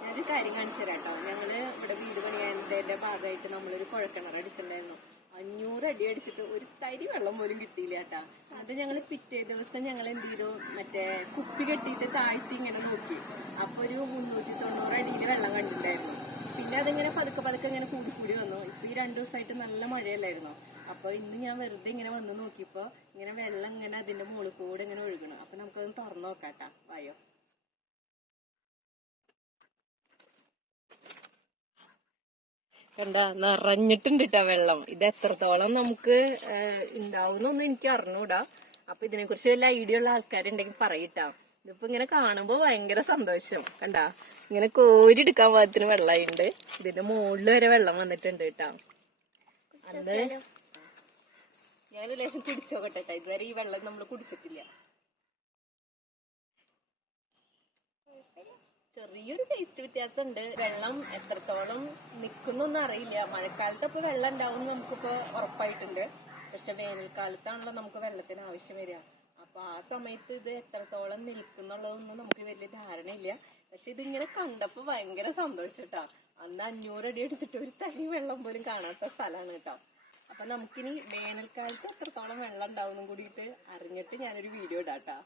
ഞാനൊരു കാര്യം കാണിച്ചു തരാം കേട്ടോ. ഞങ്ങള് ഇവിടെ വീട് പണിയാൻ്റെ ഭാഗമായിട്ട് നമ്മളൊരു കുഴക്കിണർ അടിച്ചിട്ടുണ്ടായിരുന്നു. 500 അടി അടിച്ചിട്ട് ഒരു തരി വെള്ളം പോലും കിട്ടിയില്ല കേട്ടാ. അത് ഞങ്ങള് പിറ്റേ ദിവസം ഞങ്ങൾ എന്ത് ചെയ്തു, മറ്റേ കുപ്പി കെട്ടിയിട്ട് താഴ്ത്തി ഇങ്ങനെ നോക്കി. അപ്പൊ ഒരു 390 അടിയിൽ വെള്ളം കണ്ടിട്ടുണ്ടായിരുന്നു. പിന്നെ അതിങ്ങനെ പതുക്കെ പതുക്കെ ഇങ്ങനെ കൂടി വന്നു. ഇപ്പൊ ഈ 2 ദിവസമായിട്ട് നല്ല മഴയല്ലായിരുന്നോ. അപ്പൊ ഇന്ന് ഞാൻ വെറുതെ ഇങ്ങനെ വന്ന് നോക്കിയപ്പോ ഇങ്ങനെ വെള്ളം ഇങ്ങനെ അതിന്റെ മുകളിൽ കൂടെ ഇങ്ങനെ ഒഴുകണം. അപ്പൊ നമുക്കതൊന്ന് തുറന്നു നോക്കാട്ടാ. വായോ. കണ്ട, നിറഞ്ഞിട്ടുണ്ട് കേട്ടാ വെള്ളം. ഇത് എത്രത്തോളം നമുക്ക് ഉണ്ടാവുന്നൊന്നും എനിക്ക് അറിഞ്ഞൂടാ. അപ്പൊ ഇതിനെ കുറിച്ച് വല്ല ഐഡിയ ഉള്ള ആൾക്കാരുണ്ടെങ്കിൽ പറയിട്ടാ. ഇതിപ്പോ ഇങ്ങനെ കാണുമ്പോ ഭയങ്കര സന്തോഷം. കണ്ടാ, ഇങ്ങനെ കോരിയെടുക്കാൻ പാകത്തിന് വെള്ളമായിട്ടുണ്ട്. ഇതിന്റെ മുകളിൽ വരെ വെള്ളം വന്നിട്ടുണ്ട് കേട്ടാ. അന്ന് ഞാൻ ലേശം കുടിച്ചോക്കട്ടെ. ഇതുവരെ ഈ വെള്ളം നമ്മൾ കുടിച്ചിട്ടില്ല. ചെറിയൊരു ടേസ്റ്റ് വ്യത്യാസമുണ്ട്. വെള്ളം എത്രത്തോളം നിക്കുന്നൊന്നും അറിയില്ല. മഴക്കാലത്ത് ഇപ്പൊ വെള്ളം ഉണ്ടാവും നമുക്കിപ്പോ ഉറപ്പായിട്ടുണ്ട്. പക്ഷെ വേനൽക്കാലത്താണല്ലോ നമുക്ക് വെള്ളത്തിന് ആവശ്യം വരിക. അപ്പൊ ആ സമയത്ത് ഇത് എത്രത്തോളം നിൽക്കുന്നുള്ളതൊന്നും നമുക്ക് വലിയ ധാരണയില്ല. പക്ഷെ ഇതിങ്ങനെ കണ്ടപ്പോ ഭയങ്കര സന്തോഷിട്ടാ. അന്ന് 500 അടി അടിച്ചിട്ട് ഒരു തരി വെള്ളം പോലും കാണാത്ത സ്ഥലമാണ് കേട്ടോ. അപ്പൊ നമുക്കിനി വേനൽക്കാലത്ത് എത്രത്തോളം വെള്ളം ഉണ്ടാവും കൂടിയിട്ട് അറിഞ്ഞിട്ട് ഞാനൊരു വീഡിയോ ഇടാട്ടാ.